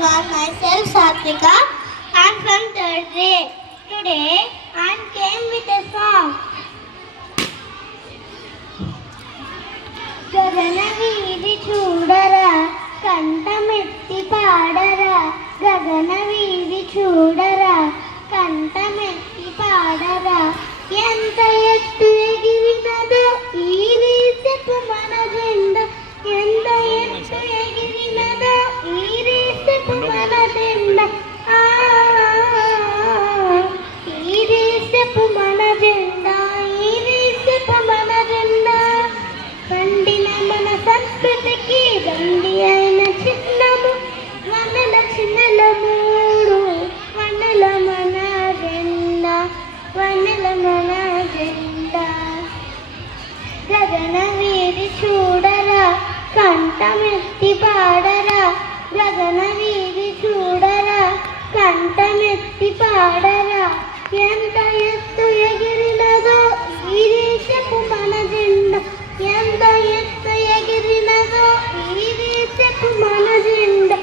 everyone, myself Satvika. I'm from 3rd grade. Today I came with a song. గగన వీధి చూడరా కంఠమెత్తి పాడరా గగన వీధి చూడరా కంఠమెత్తి పాడరా ఎంత ఎత్తు ఎగిరినదో ఈ దేశపు మన జెండా ఎంత ఎత్తు ఎగిరినదో ఈ దేశపు మన జెండా ఈ దేశపు మన జెండా ఈ దేశపు మన జెండా పండిన మన సంస్కృతికి దండి అయిన చిహ్నము వనల చిన్నల మూడు వనల మన జెండా వనల మన జెండా గగన వీధి చూడరా కంఠమెత్తి పాడరా గగన వీధి చూడరా కంఠమెత్తి పాడరా ఎంత ఎత్తు ఎగిరినదో ఈ దేశపు మన జెండా ఎంత ఎత్తు ఎగిరినదో ఈ దేశపు మన జెండా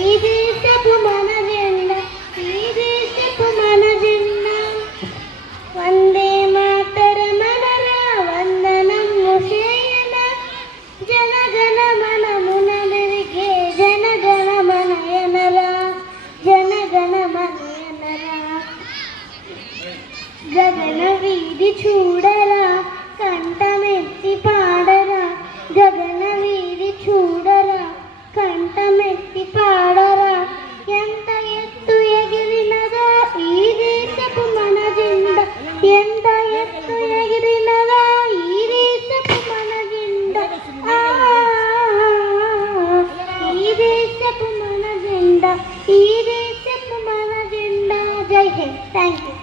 ఈ దేశపు మన జెండా ఈ దేశపు మన జెండా వందే మాతరమనరా వందనము చేయన జనగణ మనమున మెరిగే జనగణ మనయనరా జనగణ మనయనరా గగన వీధి చూడరా కంఠమెత్తి పాడరా గగన వీధి చూడరా కంఠమెత్తి పాడరా ఎంత ఎత్తు ఎగిరినదో ఈ దేశపు మన జెండా ఎంత ఎత్తు ఎగిరినదో ఈ దేశపు మన జెండా ఈ దేశపు మన జెండా ఈ దేశపు మన జెండా జై హింద్ థ్యాంక్ యూ